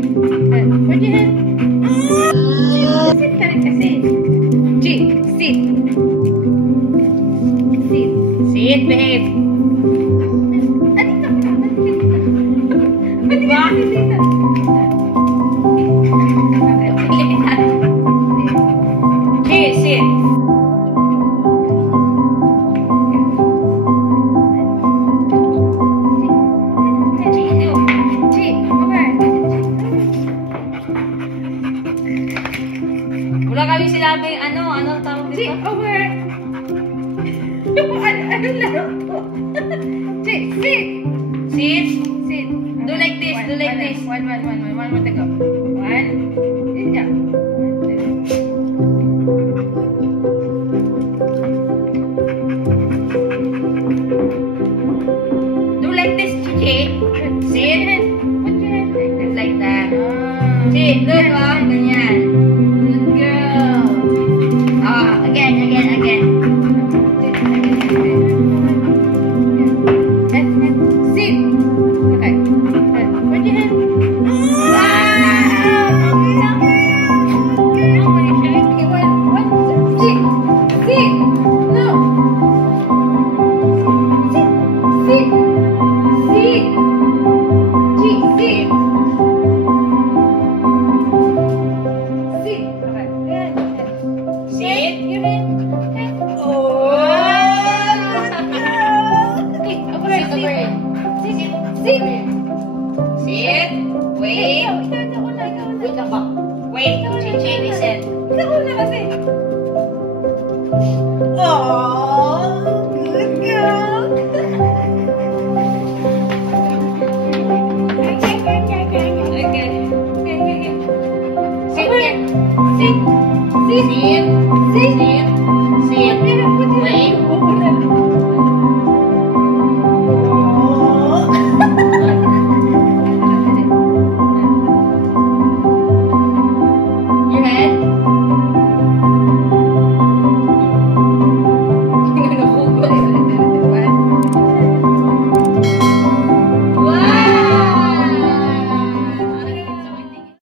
Put your hand. Sit ka rin kasi. G, sit. Sit. Sit, behave. Dito ka na. Diba? G, sit. Wala kami sinabing ano tawag dito? Sit over. Ano lang to? Sit. Sit. Sit. Do like this. Do like this. One more to go. One. Yeah. Do like this, Chichi. Sit. Put your hand like that. Sit. Look, ganyan. Again. Sit. Okay. Put your hand. Sit. No. Sit. Sit. Sit. Sit. Okay. Sit. Sit. Wait. Wait lang ba? Wait. Chichi, listen. Ikaw na kasi.